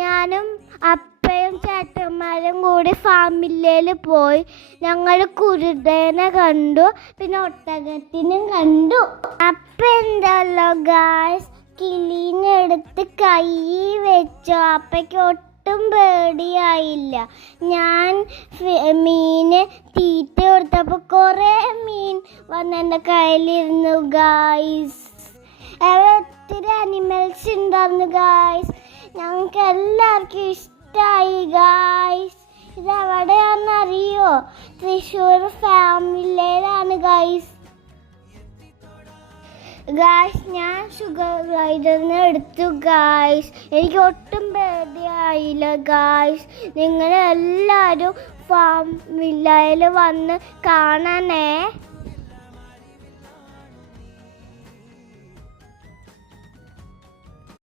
ഞാനും അപ്പയും ചേട്ടന്മാരും കൂടി ഫാമിലിയിൽ പോയി. ഞങ്ങൾ കുരുടനെ കണ്ടു, പിന്നെ ഒട്ടകത്തിനും കണ്ടു. അപ്പം എന്തല്ലോ ഗായ്സ്, കിളീനെ എടുത്ത് കൈ വെച്ചു. അപ്പയ്ക്ക് ഒട്ടും പേടിയായില്ല. ഞാൻ മീന് തീറ്റ കൊടുത്തപ്പോൾ കുറേ മീൻ വന്ന് എൻ്റെ കയ്യിലിരുന്നു ഗായ്സ്. ഒത്തിരി അനിമൽസ് ഉണ്ടായിരുന്നു ഗായ്സ്. ഞങ്ങൾക്ക് എല്ലാവർക്കും ഇഷ്ടമായി ഗായ്സ്. ഇതെവിടെയാണെന്നറിയോ? തൃശ്ശൂർ ഫാമിലിയിലാണ് ഗായ്സ്. ഞാൻ ഷുഗർ റൈഡറിനെ എടുത്തു ഗായ്സ്. എനിക്ക് ഒട്ടും പേടിയായില്ല ഗായ്സ്. നിങ്ങളെല്ലാവരും ഫാം വില്ലയിൽ വന്ന് കാണണേ.